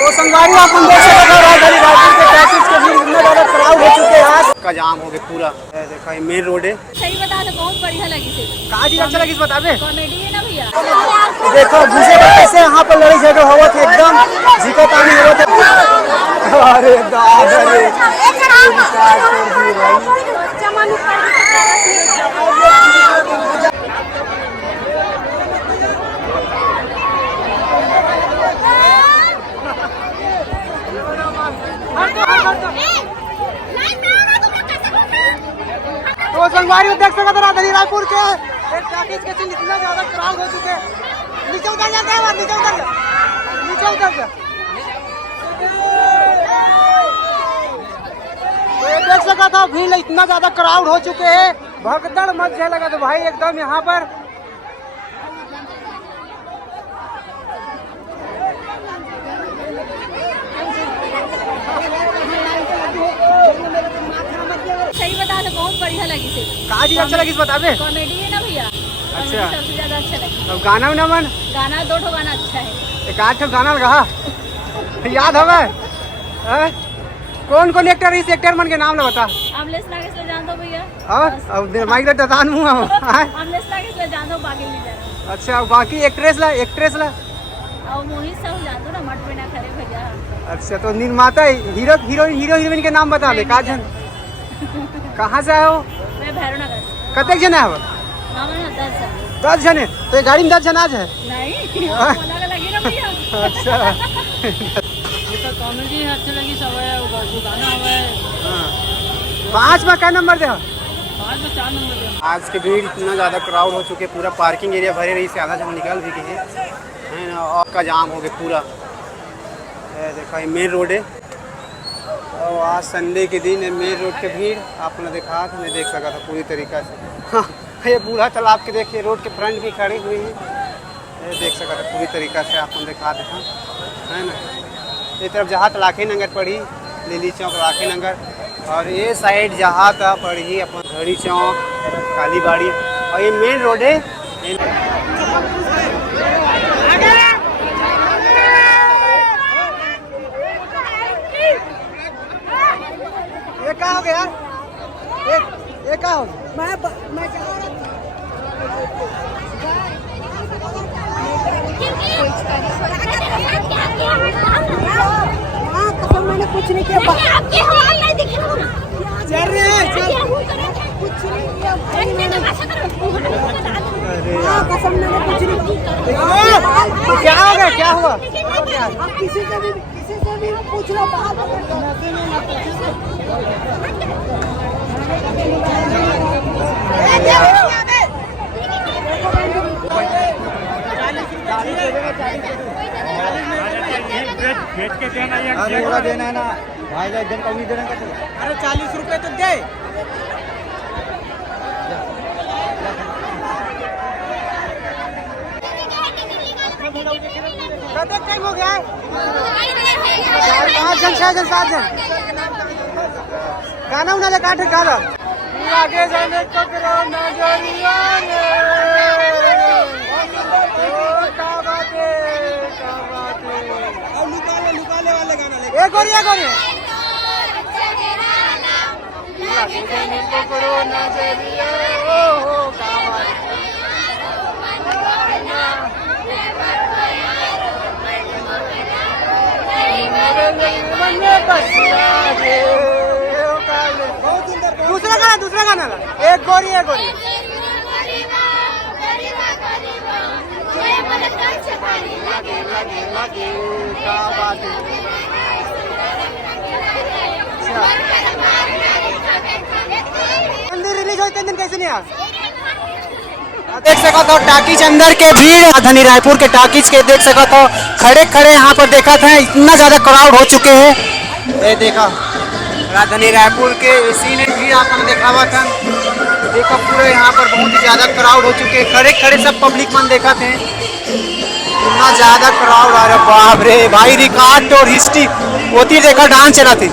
तो संगवारी आप हम देख सकते हैं राजधानी रायपुर के ट्रैफिक के भीड़ इतना ज़्यादा क्राउड हो चुके हैं आज का जाम हो गया पूरा। देखा ये मेन रोड है। सही बता दो, बहुत बढ़िया लगी थी। कहाँ चीज अच्छा लगी इस बता दे। कॉमेडी है ना भैया। देखो दूसरे कैसे यहाँ पर लड़ाई झगड़ा हुआ था एकदम झीको पानी हुआ था। अरे दादा रे तो संगवारी में देख सकते राजधानी रायपुर के एक टॉकीज के सीन इतना ज्यादा क्राउड हो चुके हैं। नीचे उतर जाते हैं, नीचे उतर जा, नीचे उतर जा। ये देख सका था भीड़ इतना ज्यादा क्राउड हो चुके हैं, भगदड़ मच जाने लगा तो भाई एकदम यहाँ पर। सही बता दो, बहुत बढ़िया लगी थी। कहाँ चीज अच्छा लगी इस बता दे। कॉमेडी है ना भैया। अच्छा। सबसे ज्यादा अच्छा लगी। अब गाना भी ना मन गाना 2 ठो गाना अच्छा है। एक 8 गाना लगा याद हमें। कौन कौन एक्टर इस एक्टर मन के नाम ना बता। अमलेश नागेश को जान दो भैया। अब माइक तो दान मुँह अमलेश नागेश को जान दो, बाकी नहीं जाना। अच्छा बाकी एक्ट्रेस ला और मोहित साहू जान दो ना, मट पे ना खड़े भैया। अच्छा तो निर्माता हीरो हीरोइन के नाम बता दे। कहाँ से आए हो। मैं भैरवनगर से। कतक जन है 10 जने। तो ये गाड़ी में 10 जन आज है नहीं लगी ना भैया। अच्छा कॉमेडी अच्छी लगी, सब है गाना है। 5 में क्या नंबर दे। 5 में 4 नंबर दे। आज के भीड़ इतना ज़्यादा क्राउड हो चुके, पूरा पार्किंग एरिया भरे रही से आधा जगह निकल भी गई है ना, और का जाम हो गया पूरा। देखा ये मेन रोड है और आज संडे के दिन है। मेन रोड के भीड़ आपने देखा था, मैं देख सका था पूरी तरीका से। हाँ ये बूढ़ा तालाब के देखिए रोड के फ्रंट भी खड़े हुए हैं, ये देख सका था पूरी तरीका से आपने देखा था है ना। ये तरफ जहाँ लाखी नगर पड़ी, लिली चौक लाखी नगर, और ये साइड जहाँ था पड़ी अपन घड़ी चौक कालीबाड़ी, और ये मेन रोड है। ये क्या हो गया ये क्या हो गया। मैं कसम मैंने कुछ नहीं किया। आपके हाल नहीं दिख रहा कुछ नहीं किया। कसम मैंने कुछ नहीं किया। क्या हो गया, क्या हुआ। आप किसी से भी पूछ लो। भेज के देना है ना भाई, जन कमी देना का। अरे 40 रुपए तो दे। कब टाइम हो गया। 4 5 जन 6 जन 7 जन गाना उन्हें काट गाना आगे जाने को करो नजरिया लुकाले वाले गाना ले। एक और आगे जाने को करो नजरिया दूसरा गाना एक गोरी रिलीज होते दिन कैसे नहीं आ देख सका था। टाकीज अंदर के भीड़ राजधानी रायपुर के टाकीज के देख सका था, खड़े यहाँ पर देखा था इतना ज्यादा क्राउड हो चुके हैं। ये देखा राजधानी रायपुर के इसी ने भीड़ आपने देखा हुआ था। देखो पूरे यहाँ पर बहुत ही ज्यादा क्राउड हो चुके हैं, खड़े सब पब्लिक मन देखा थे इतना ज्यादा क्राउड आ रहा। बाप रे भाई, रिकॉर्ड और हिस्ट्री होती देखा डांस चला थी।